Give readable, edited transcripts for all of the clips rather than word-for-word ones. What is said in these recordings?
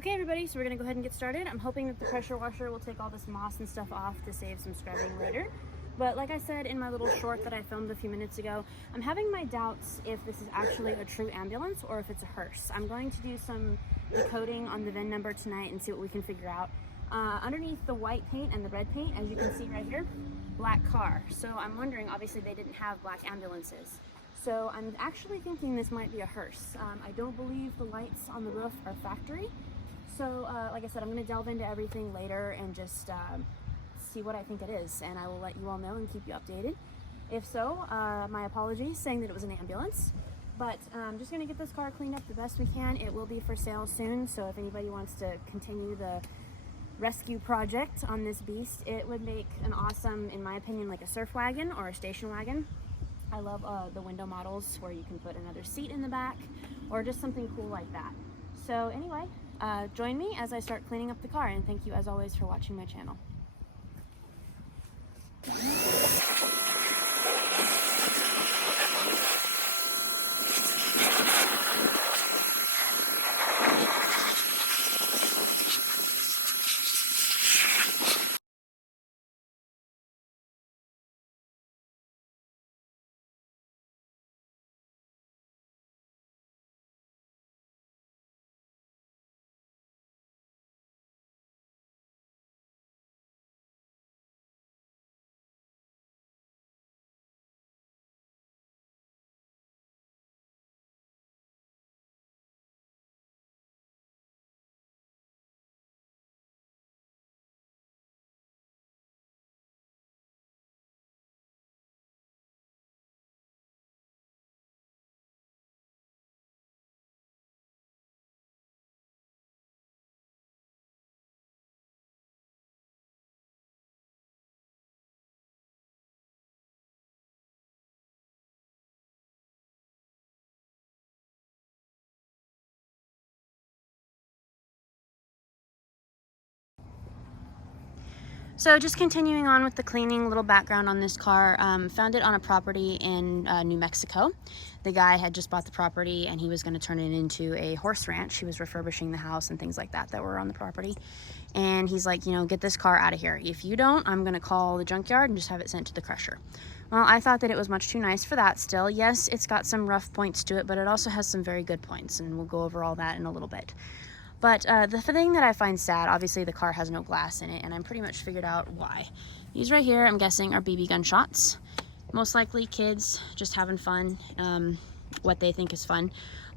Okay everybody, so we're gonna go ahead and get started. I'm hoping that the pressure washer will take all this moss and stuff off to save some scrubbing later. But like I said in my little short that I filmed a few minutes ago, I'm having my doubts if this is actually a true ambulance or if it's a hearse. I'm going to do some decoding on the VIN number tonight and see what we can figure out. Underneath the white paint and the red paint, as you can see right here, black car. So I'm wondering, obviously they didn't have black ambulances. So I'm actually thinking this might be a hearse. I don't believe the lights on the roof are factory. So like I said, I'm going to delve into everything later and just see what I think it is, and I will let you all know and keep you updated. If so, my apologies saying that it was an ambulance, but I'm just going to get this car cleaned up the best we can. It will be for sale soon, so if anybody wants to continue the rescue project on this beast, it would make an awesome, in my opinion, like a surf wagon or a station wagon. I love the window models where you can put another seat in the back or just something cool like that. So anyway, join me as I start cleaning up the car, and thank you as always for watching my channel. So just continuing on with the cleaning, little background on this car. Found it on a property in New Mexico. The guy had just bought the property and he was going to turn it into a horse ranch. He was refurbishing the house and things like that were on the property. And he's like, you know, get this car out of here. If you don't, I'm going to call the junkyard and just have it sent to the crusher. Well, I thought that it was much too nice for that still. Yes, it's got some rough points to it, but it also has some very good points, and we'll go over all that in a little bit. But the thing that I find sad, obviously the car has no glass in it, and I'm pretty much figured out why. These right here, I'm guessing, are BB gun shots. Most likely kids just having fun, what they think is fun.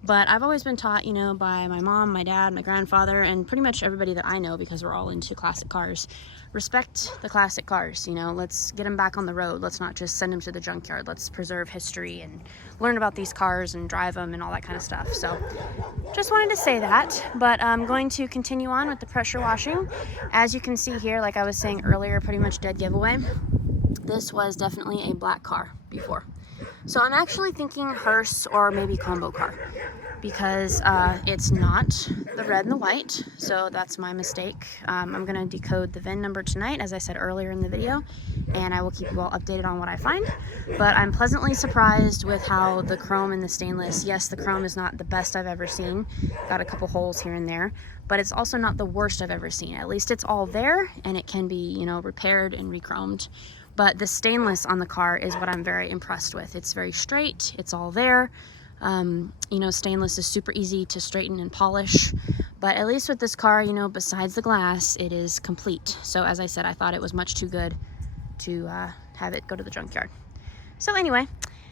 But I've always been taught, you know, by my mom, my dad, my grandfather, and pretty much everybody that I know, because we're all into classic cars, respect the classic cars. You know, let's get them back on the road. Let's not just send them to the junkyard. Let's preserve history and learn about these cars and drive them and all that kind of stuff. So just wanted to say that. But I'm going to continue on with the pressure washing. As you can see here, like I was saying earlier, pretty much dead giveaway. This was definitely a black car before. So I'm actually thinking hearse or maybe combo car, because it's not the red and the white, so that's my mistake. I'm gonna decode the VIN number tonight, as I said earlier in the video, and I will keep you all updated on what I find. But I'm pleasantly surprised with how the chrome and the stainless, yes, the chrome is not the best I've ever seen, got a couple holes here and there, but it's also not the worst I've ever seen. At least it's all there, and it can be, you know, repaired and re-chromed. But the stainless on the car is what I'm very impressed with. It's very straight, it's all there. You know, stainless is super easy to straighten and polish, but at least with this car, you know, besides the glass, it is complete. So as I said, I thought it was much too good to have it go to the junkyard. So anyway,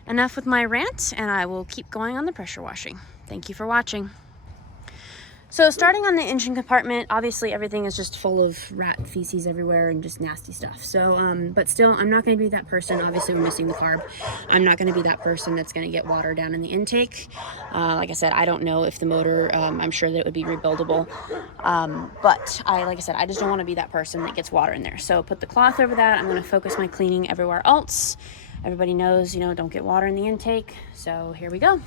enough with my rant, and I will keep going on the pressure washing. Thank you for watching. So starting on the engine compartment, obviously everything is just full of rat feces everywhere and just nasty stuff. So, but still, I'm not going to be that person. Obviously, we're missing the carb. I'm not going to be that person that's going to get water down in the intake. Like I said, I don't know if the motor, I'm sure that it would be rebuildable. But like I said, I just don't want to be that person that gets water in there. So put the cloth over that. I'm going to focus my cleaning everywhere else. Everybody knows, you know, don't get water in the intake. So here we go.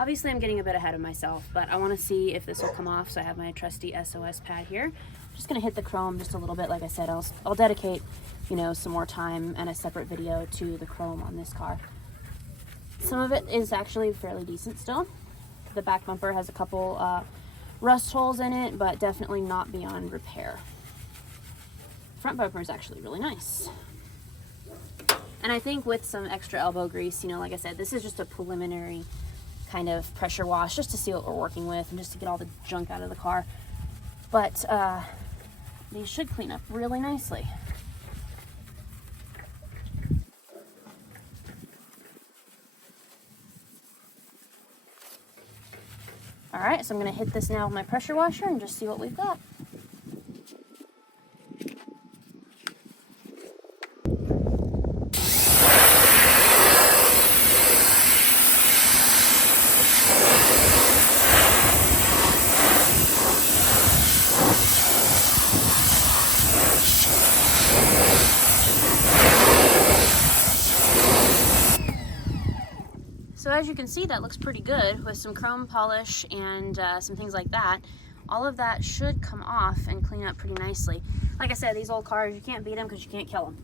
Obviously I'm getting a bit ahead of myself, but I want to see if this will come off. So I have my trusty SOS pad here. I'm just going to hit the chrome just a little bit. Like I said, I'll dedicate, you know, some more time and a separate video to the chrome on this car. Some of it is actually fairly decent still. The back bumper has a couple rust holes in it, but definitely not beyond repair. Front bumper is actually really nice. And I think with some extra elbow grease, you know, like I said, this is just a preliminary kind of pressure wash just to see what we're working with and just to get all the junk out of the car. But these should clean up really nicely. All right, so I'm gonna hit this now with my pressure washer and just see what we've got. So as you can see, that looks pretty good with some chrome polish and some things like that. All of that should come off and clean up pretty nicely. Like I said, these old cars, you can't beat them because you can't kill them.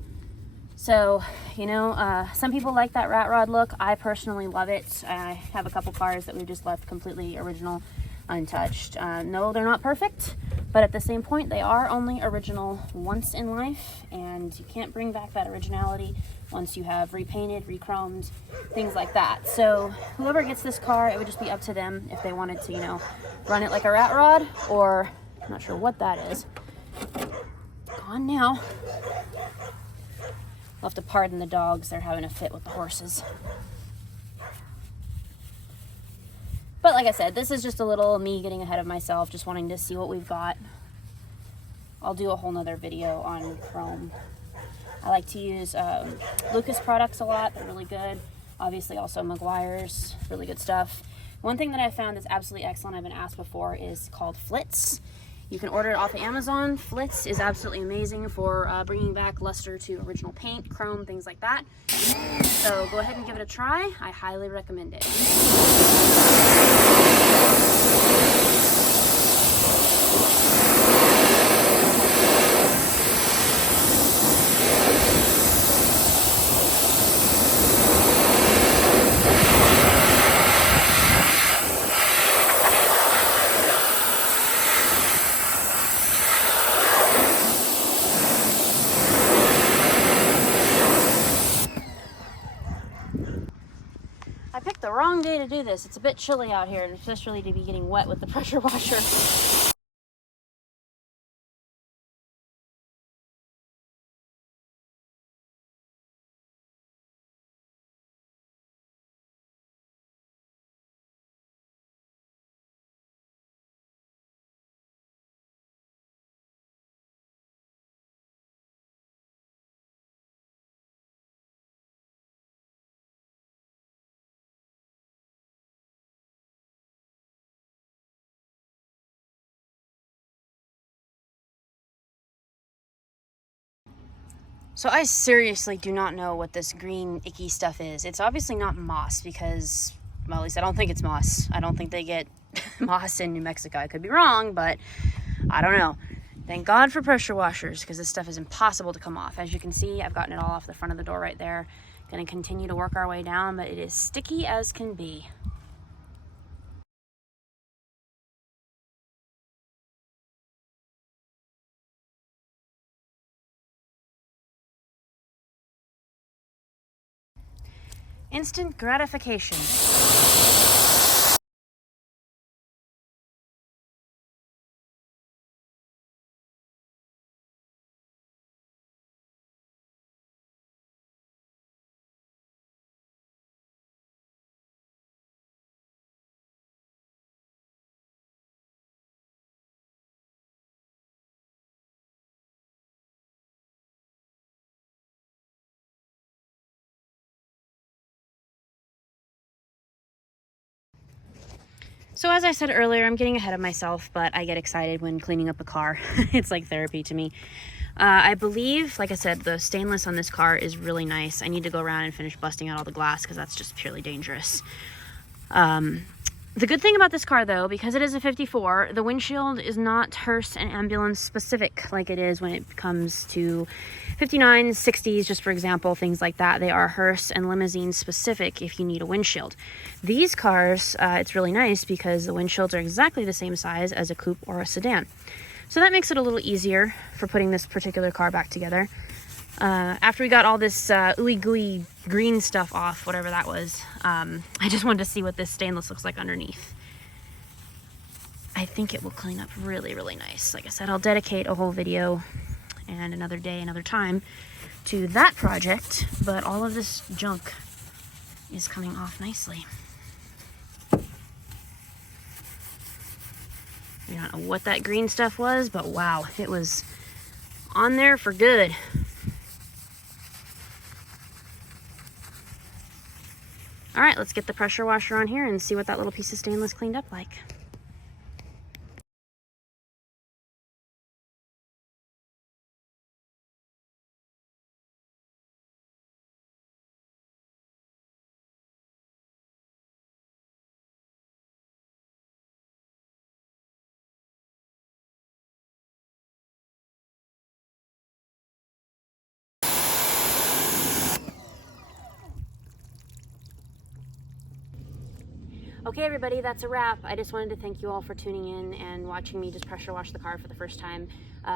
So, you know, some people like that rat rod look. I personally love it. I have a couple cars that we've just left completely original, untouched. No, they're not perfect, but at the same point, they are only original once in life, and you can't bring back that originality once you have repainted, re-chromed, things like that. So whoever gets this car, it would just be up to them if they wanted to, you know, run it like a rat rod, or I'm not sure what that is. Gone now. We'll have to pardon the dogs. They're having a fit with the horses. But like I said, this is just a little me getting ahead of myself, just wanting to see what we've got. I'll do a whole nother video on chrome. I like to use Lucas products a lot. They're really good. Obviously also Meguiar's, really good stuff. One thing that I found that's absolutely excellent, I've been asked before, is called Flitz. You can order it off of Amazon. Flitz is absolutely amazing for bringing back luster to original paint, chrome, things like that. So go ahead and give it a try. I highly recommend it. I picked the wrong day to do this. It's a bit chilly out here, and especially to be getting wet with the pressure washer. So I seriously do not know what this green icky stuff is. It's obviously not moss because, well, at least I don't think it's moss. I don't think they get moss in New Mexico. I could be wrong, but I don't know. Thank God for pressure washers because this stuff is impossible to come off. As you can see, I've gotten it all off the front of the door right there. Going to continue to work our way down, but it is sticky as can be. Instant gratification. So as I said earlier, I'm getting ahead of myself, but I get excited when cleaning up a car. It's like therapy to me. I believe, like I said, the stainless on this car is really nice. I need to go around and finish busting out all the glass because that's just purely dangerous. The good thing about this car though, because it is a 54, the windshield is not hearse and ambulance specific like it is when it comes to 59s, 60s, just for example, things like that. They are hearse and limousine specific if you need a windshield. These cars, it's really nice because the windshields are exactly the same size as a coupe or a sedan. So that makes it a little easier for putting this particular car back together. After we got all this ooey gooey green stuff off, whatever that was, I just wanted to see what this stainless looks like underneath. I think it will clean up really, really nice. Like I said, I'll dedicate a whole video and another day, another time to that project, but all of this junk is coming off nicely. I don't know what that green stuff was, but wow, it was on there for good. All right, let's get the pressure washer on here and see what that little piece of stainless cleaned up like. Okay, everybody, that's a wrap. I just wanted to thank you all for tuning in and watching me just pressure wash the car for the first time.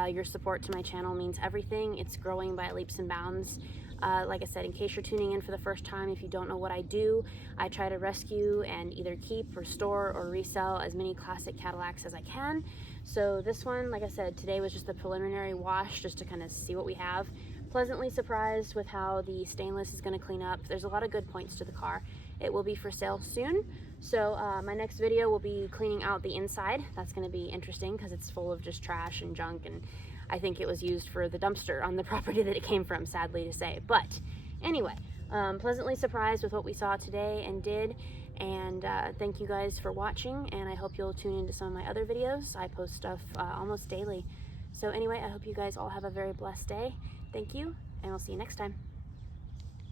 Your support to my channel means everything. It's growing by leaps and bounds. Like I said, in case you're tuning in for the first time, if you don't know what I do, I try to rescue and either keep, restore, or resell as many classic Cadillacs as I can. So this one, like I said, today was just the preliminary wash just to kind of see what we have. Pleasantly surprised with how the stainless is going to clean up. There's a lot of good points to the car. It will be for sale soon. So my next video will be cleaning out the inside. That's going to be interesting because it's full of just trash and junk, and I think it was used for the dumpster on the property that it came from, sadly to say. But anyway, pleasantly surprised with what we saw today and did. And thank you guys for watching, and I hope you'll tune into some of my other videos. I post stuff almost daily. So anyway, I hope you guys all have a very blessed day. Thank you, and I'll see you next time.